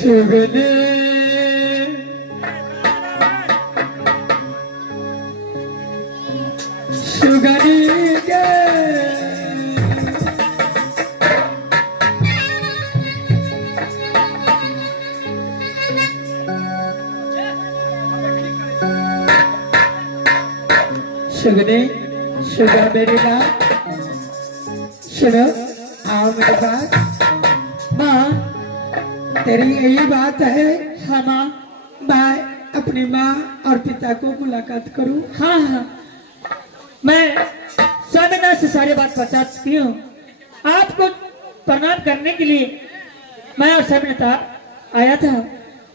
सुगने सुगनी गे सुगने सुगा मेरी बात सुनो आओ मेरे पास। माँ तेरी यही बात है? हाँ माँ। मैं अपनी माँ और पिता को मुलाकात करूं? हाँ हाँ मैं स्वामीनाथ से सारी बात बता चुकी हूँ। आपको प्रणाम करने के लिए मैं और स्वामीनाथ आया था,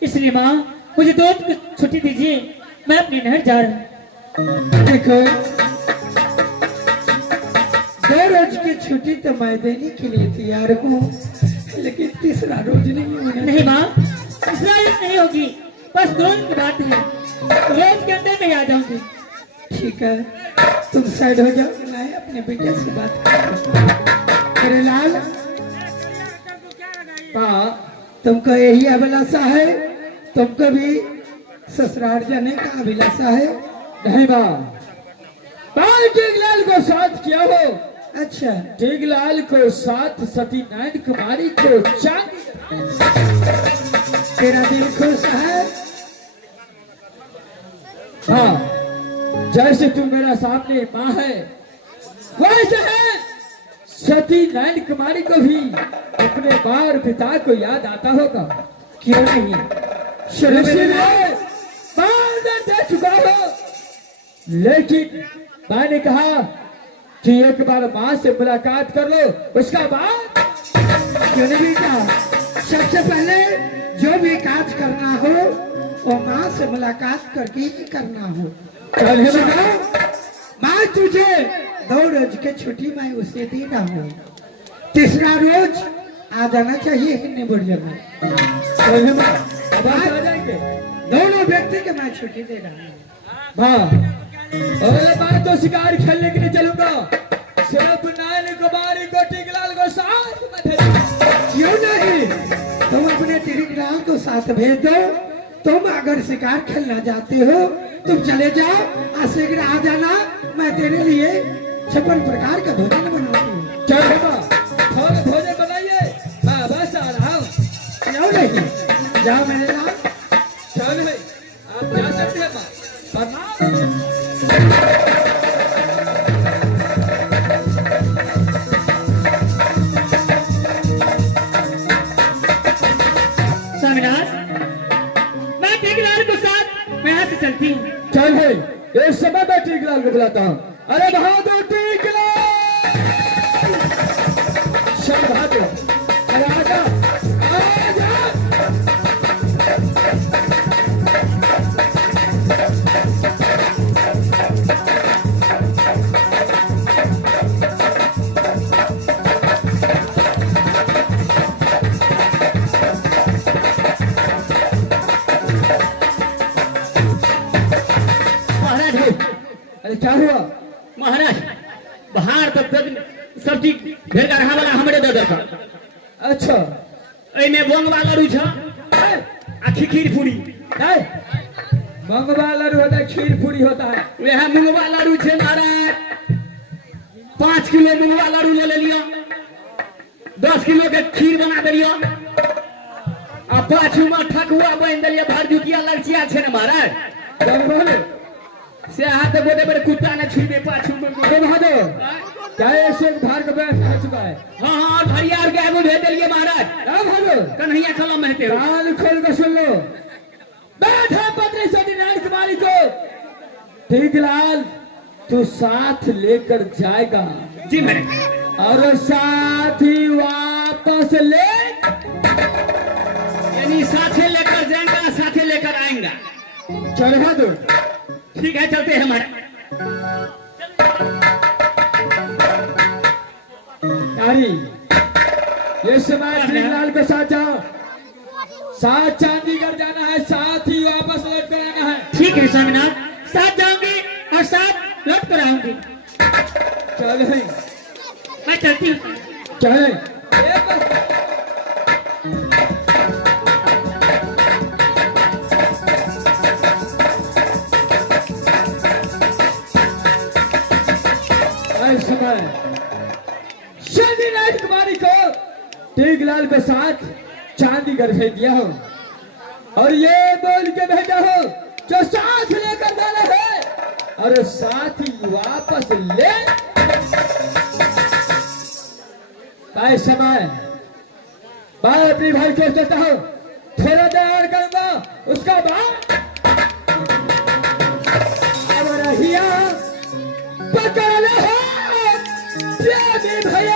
इसलिए माँ मुझे 2 दिन की छुट्टी दीजिए, मैं अपनी नहर जा रहा हूँ। देखो 2 रोज की छुट्टी तो मैं देने के लिए तैयार हूँ, लेकिन 3रा रोज नहीं होगा। नहीं माँ 3रा रोज नहीं होगी, बस 2 दिन की बात है, रोज के अंदर में आ जाऊंगी। ठीक है तुम साइड हो जाओ, मैं अपने बेटे से बात करूँ। अरे लाल तुमको यही अभिलाषा है? तुमको भी ससुराल जाने का अभिलाषा है? नहीं माँ, टीकलाल को साथ किया हो। अच्छा टीकलाल को साथ सती नारायण कुमारी को चांदी। तेरा दिल खुश है? हाँ जैसे तू मेरा सामने माँ है वैसे है सती नारायण कुमारी को भी अपने माँ और पिता को याद आता होगा, क्यों नहीं? दे चुका हो, लेकिन मैंने कहा कि एक बार माँ से मुलाकात कर लो, उसका बाद क्यों नहीं बेटा? सबसे पहले जो भी काज करना हो वो माँ से मुलाकात करके ही करना हो। चल मैं तुझे 2 रोज की छुट्टी मैं उसे दे रहा हूँ, 3रा रोज आ जाना चाहिए हिन्ने बुढ़ जाना। दोनों व्यक्ति के मैं छुट्टी दे रहा हूँ। अगले बार तो शिकार खेलने के लिए चलूंगा, सिर्फ नारायण कुमारी को टीकलाल को साथ में। क्यों नहीं? तुम अपने टीकलाल को साथ भेज दो। तुम अगर शिकार खेलना चाहते हो तुम चले जाओ, शीघ्र आ जाना, मैं तेरे लिए 56 प्रकार का भोजन बनाती हूँ। चल बाबा भोजन बनाइए, मैं बस आ रहा हूँ। क्यों नहीं? जाओ मेरे साथ। चल भाई आप जा सकते हैं स्वामीनाथ, मैं टीकलाल के साथ मैं यहाँ से चलती हूँ। चल है इस समय मैं टीकलाल को बुलाता हूँ। अरे बहादुर टीकलाल, चल बहादुर, अरे आजा आजा। अरे क्या हुआ महाराज? बाहर तक सब्जी भेड़ का रहा वाला हमारे दादा का। अच्छा में बंग वाला रूझा आखी खीर पूरी है। बंग वाला रू होता है, खीर पूरी होता है। वह मूंग वाला रू छे महाराज, 5 किलो मूंग वाला रू ले लिया, 10 किलो के खीर बना दिया, और 5 में ठकुआ बन दिया, भर जुतिया लड़चिया छे ना महाराज। से हाथ बोले बड़े कुत्ता ने छीने 5 में बहादो क्या ऐसे भार का बैठ खा चुका है। हाँ हाँ भरिया के आगे भेज दिए महाराज। भागो कन्हैया चलो महते कान खोल कर सुन लो। बैठा पत्री सती नारायण कुमारी को टीकलाल तू साथ लेकर जाएगा। जी मैंने, और साथ ही वापस ले, यानी साथे लेकर जाएगा साथे लेकर आएगा। चल बहादुर ठीक है चलते हैं हमारे। ये समय टीकलाल के साथ जाओ, साथ चंडीगढ़ जाना है, साथ ही वापस लौट कर आना है। ठीक है स्वामीनाथ, साथ जाऊंगी और साथ लौट कर आऊंगी। चल मैं चलती हूँ। चल समय शनि राजकुमारी को टीकलाल के साथ चांदीगढ़ भेज दिया हो और ये बोल के भेजा हो जो साथ लेकर जाना है और साथ ही वापस ले आए समय मैं अपनी भाई को सोचता हूँ थोड़ा तैयार करूंगा उसका बाद अब रहिया पकड़ ले हो प्यारे भैया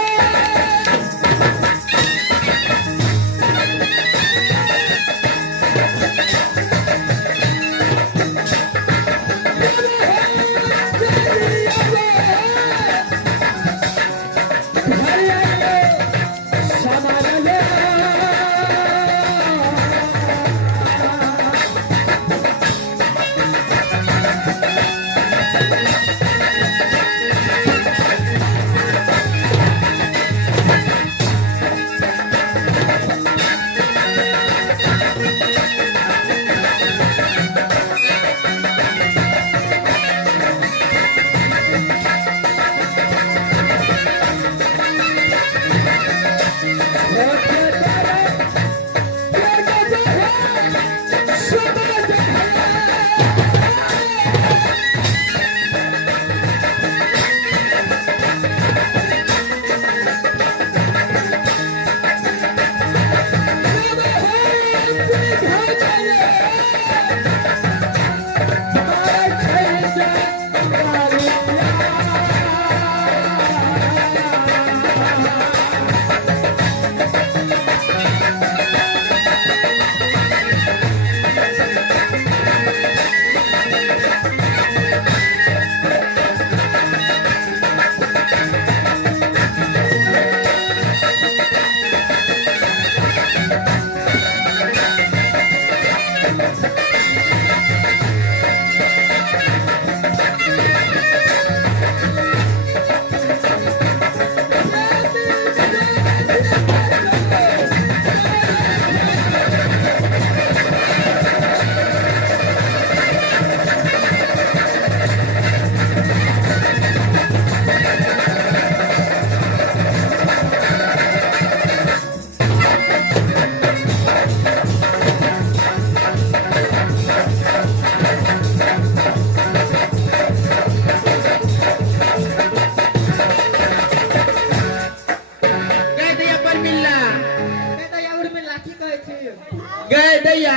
गए दैया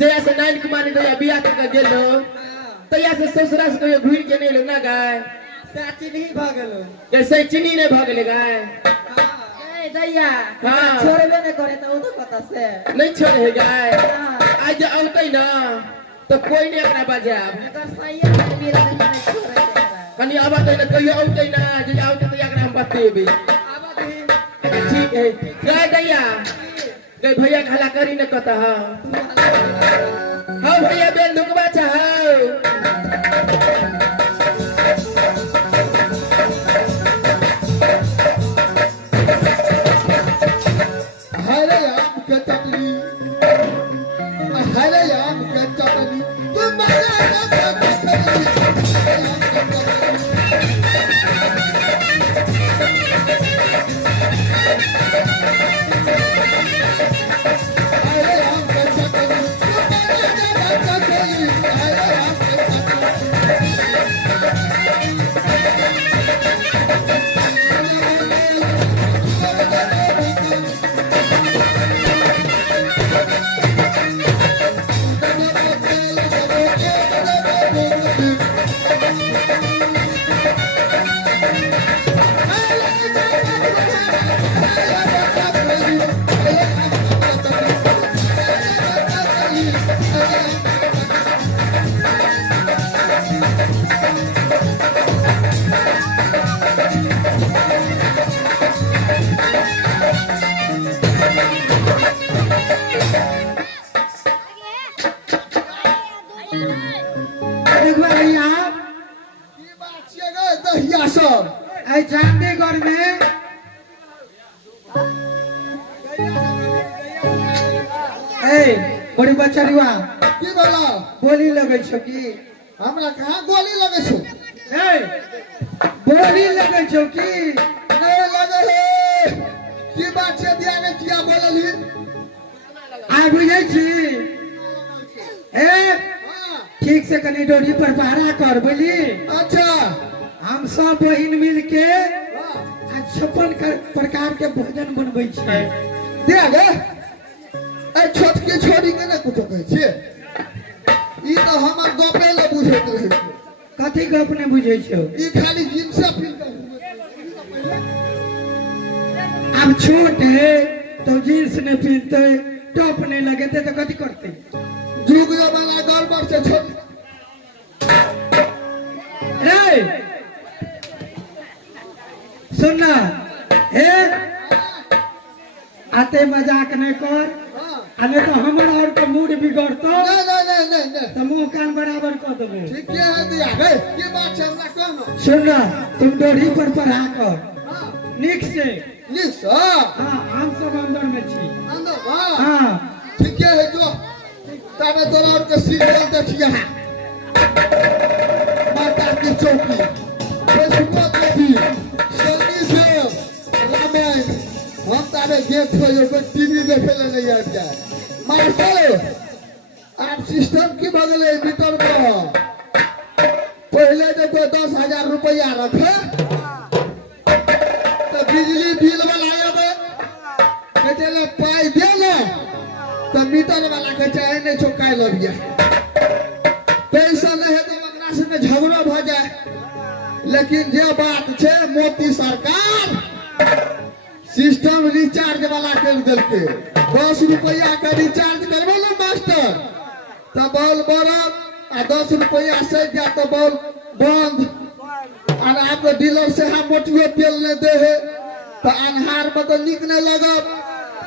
जया से नाइन कुमारी दैया बिया के गेलो तैया से ससुरा से कहियो घुर के नहीं लो ना गाय चाची नहीं भागलो जैसे चीनी नहीं भागले गाय ए दैया हां छोड़बे नहीं करे तो तो पता से नहीं छोड़े गाय आज औतै ना तो कोई नहीं एकरा बजाब एकर सही है मेरा नहीं छोड़े कनी आबा त न कहियो औतै ना जे औतै त एकरा हम बतेबे आबा दे ठीक है गए दैया गए भैया हला करी न कत हां भैया बेल ढुकबा चाहो चंडीगढ़ में बड़ी बच्चरुआ की बोला गोली लगे छो की हमरा कहाँ गोली लगे छो बोली लगे छौ की नहीं लगे है की बात से दिया ने किया बोलली आ बुझै छी ए ठीक से कनी डोरी पर पहरा कर बोली। अच्छा हम सब बहिन मिल के आ 56 प्रकार के भोजन बनबै छी। दे गे ए छोटकी छोरी के ना कुछ कहै छी ई तो हमर गपे ले बुझैत रहै छै कथी गप ने बुझै छौ ई खाली जिनसे फिर अब छोट है तो जींस ने पहनते टॉप नहीं लगेते तो कथी करते। जुग जमाना गड़बड़ से छोट ए सुनना ए आते मजाक नहीं कर अने तो हमर और के मूड बिगड़तो नहीं तो मुंह कान बराबर कर देबो। ठीक है दिया गे की बात से हमरा कहनो सुनना तुम डोरी पर पढ़ा कर निक से लिस हाँ हम सब अंदर में छी। अंदर हां हाँ ठीक है जो तबे तोरा और के सीरियल देखिए माता की चौकी फेसबुक पे भी सनी से रामायण हम तारे गेट खोलो को टीवी देखे ले नहीं आ जाए मार चलो आप सिस्टम की बगले भीतर को पहले जब कोई 10,000 रुपया रखे तो बिजली बिल वाला आए कहते ले पाई दे ना तो मीटर वाला के चाहे नहीं चौकाई लो गया पैसा नहीं है तो ओकरा से में झगड़ा भ जाए। लेकिन जे बात छे मोदी सरकार सिस्टम रिचार्ज वाला कर देलके 10 रुपया के रिचार्ज करबो ना मास्टर तो बॉल बरब आ 10 रुपया से जा तो बॉल बंद और आपको डीलर से हम मोटियो तेल ने दे है तो अनहार में तो निक नहीं लगब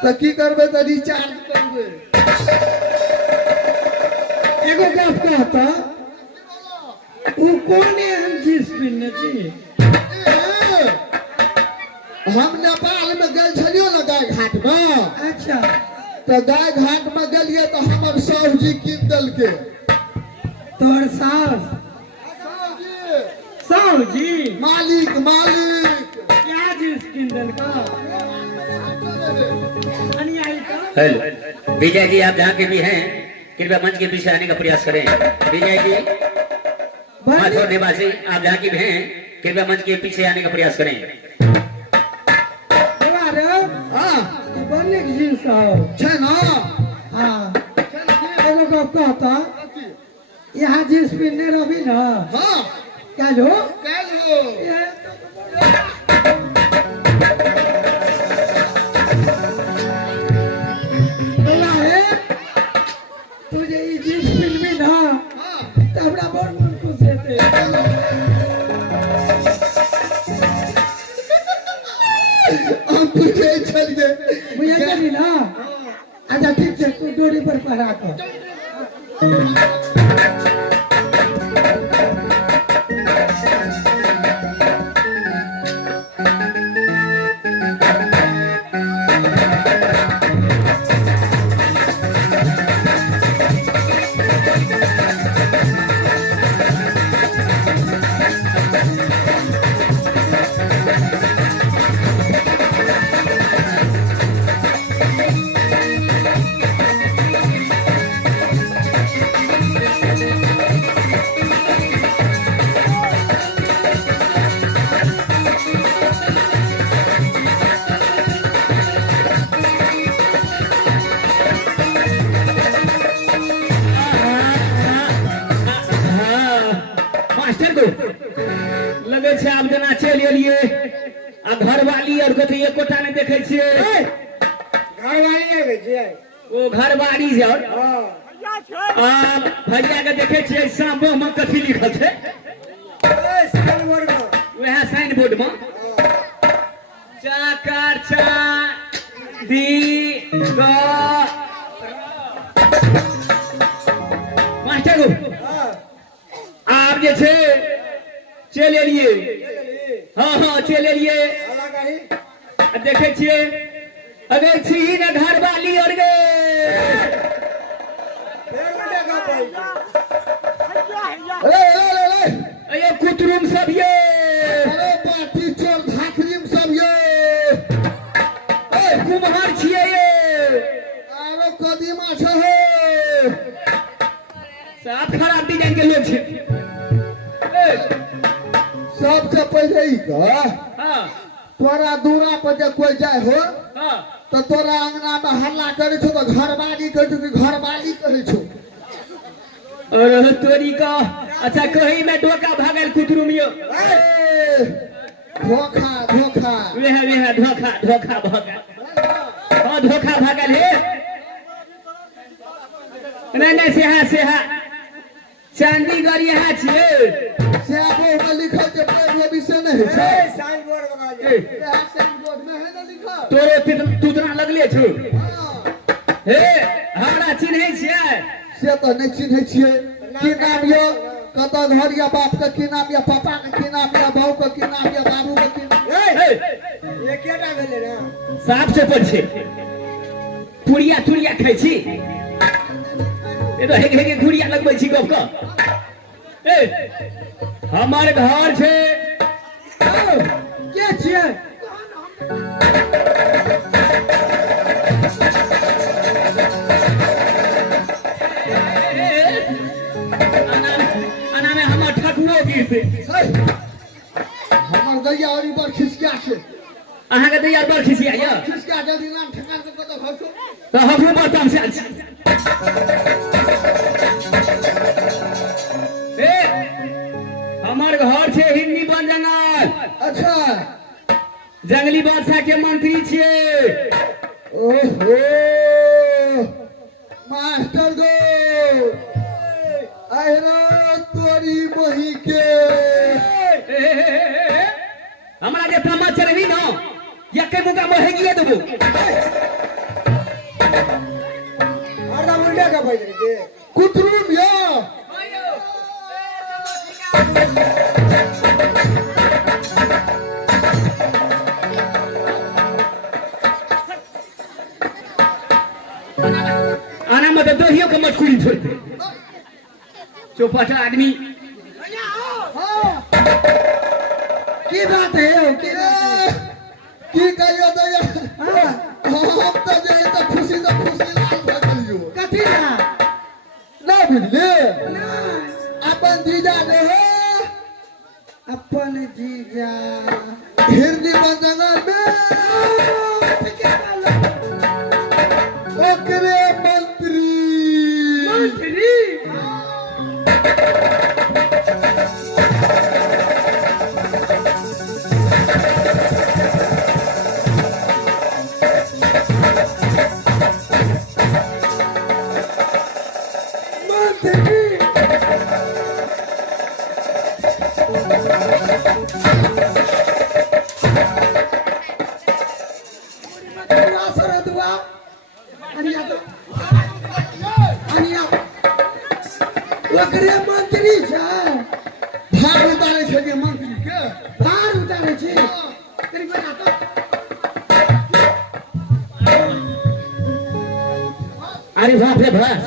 तो की करबे तो रिचार्ज करबे। एगो बात कहता वो कौन है हम जींस पहनने छी। हम नेपाल में गए छलियो ना गाय घाट में अच्छा तो गाय घाट में गलिए तो हमर साहु जी किन दल के तोर सास साहू जी मालिक मालिक क्या जींस किंदल का अनुयायी का। हेलो विजय जी, आप जहाँ के भी हैं कृपया मंच के पीछे आने का प्रयास करें। विजय जी माथुर निवासी, आप जहाँ की भी हैं कृपया मंच के पीछे आने का प्रयास करें। हां बनने की जींस का हो छे ना हाँ एगो बात कहता यहाँ जींस पहनने रही ना हां क्या लो कल हो तुझे ये जींस फिल्मी ना तो हमरा बहुत मन खुश रहते। हम पूछे चलिए मुझे करी ना अच्छा ठीक है तू डोरी पर पहरा कर। लगे छे आप जना चल एलिए आ घरवाली और कथी एकोटा ने देखे छिए। घरवाली है जे ओ घरवाली जे हां आ भैया के देखे छिए सामो में कथी लिखल छे साइन बोर्ड में वह साइन बोर्ड में चाकर चा दी ग मास्टर को आप जे छे चल एलिए। हाँ चल एलिए देखे छिए अगर छी ने घरवाली और गे ले ये कुतरुम सब ये अरे बात खराब डिजाइन के लोग छे सबसे पहले ही कह हां तोरा दूरा पर जब कोई जाए हो हां तो तोरा अंगना में हल्ला करे छो तो घरवाली कहे छो कि घरवाली कहे छो और तोरी का अच्छा कहीं में धोखा भागल कुतरुमियो धोखा धोखा वे धोखा भागल हां धोखा भागल हे नहीं सेहा चंडीगढ़ यहाँ छिए से बोर्ड में लिखल जे प्रेम विषय नहीं है साइन बोर्ड लगा दे साइन बोर्ड में है ना लिखल तोरे तुतना लगले छो हे हमरा चिन्है छियै से तो नहीं चिन्है छियै की नाम यो कत घर या बाप के की नाम या पापा के की नाम या बहू के की नाम या बाबू के की नाम एकेटा भेले रे साफ से पर छे पुड़िया खाइ छी ए तो हेगे गुड़िया लगबै छी गप क ए हमर घर छे के छियै अना में हमर ठकुरो गिरते हमर दैया औरी पर खिसका छे अहाँ के दैया पर खिसिया या खिसका जल्दी नाम ठका के कत घर छो तो हमहु बर्तन से आल छी ए हमर घर छे हिंदी बन जंगल अच्छा जंगली बादशाह के मंत्री छिए ओहो मास्टर गो अहरा तोरी बही के हमरा जे तमा चलही न यके मुका बहेगिए देबो अरे उल्टा का भाई के कुतरुम या आना मत दोहियो को मत खुली छोड़ चौपटा आदमी की बात है की कहियो दैया हम तो जे तो खुशी लाल भगलियो कथी ना बुझले अपन जीजा ने हो अपन जीजा हिंदी बंदना में ओकरे मंत्री ओकरे मंत्री छै भार उतारे छै के मंत्री के भार उतारे छै करी बता तो अरे बाप रे बाप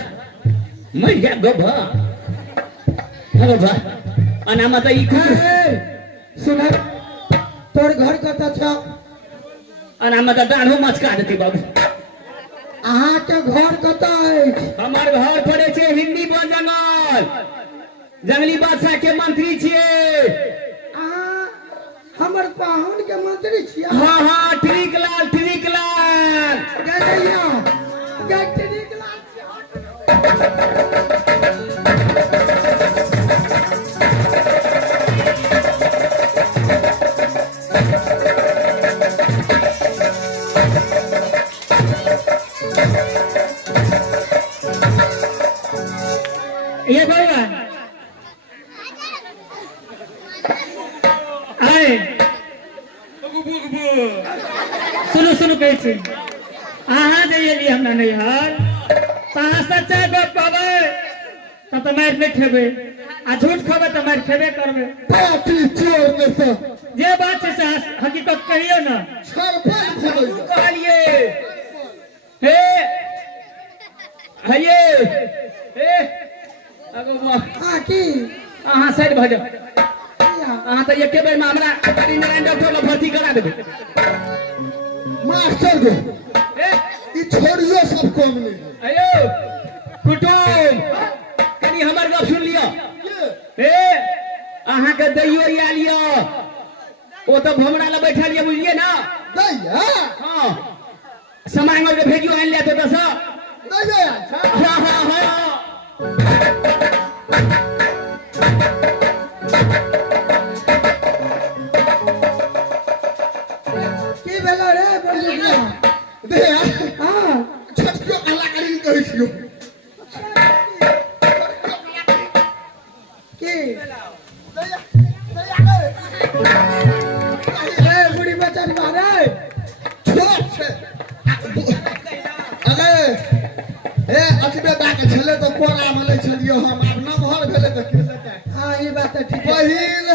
मर गया गब अरे बाप अना मत ई सुन तोर घर कत छ अना मत दाढ़ो मचका देते बाबू अहाँ के घर कत अछि हमार घर पड़े छे हिंदी बन जंगल जंगली बादशाह के मंत्री छिए अहाँ हमर पाहुन के मंत्री छियै हाँ ठीक लाल गैया ठीक लाल ये भगवान आए सुनो कहै छी अहाँ जे एलियै हमरा नैहर अहाँ सच्चा गप कहबै तब तऽ मारि नहि खेबै आ झूठ कहबै तऽ मारि खेबे करबै पार्टी चोर में से जे बात छै से हकीकत कहियो ना सरपंच खोलै कहलिए हे हये हे अगो हां की अहाँ साइड भऽ जाउ अहाँ तऽ एके बेर में हमरा नारायण डॉक्टर लग भर्ती करा देबै मास्टर गो ई छोड़ियो सब कम नहीं अयो कुटुम कनी हमर गप सुन अहाँ के दैयो आयल यो ओ तो भमरा ले बैठल ये बुझिए ना दैया हां सामान के भेजियो आन ले तो सा दैया हां हां हां की भेलो रे बोलियो ना दैया हां छटकियो कलाकारी कहै छियो की दैया दैया ए बुढ़ी बच्चा मारे छोट छै अरे ए अतबे बाक छले तो कोरा में ले छलियो हम आब नमहर भेले त के लेतै हां ई बात तो ठीक है पहिल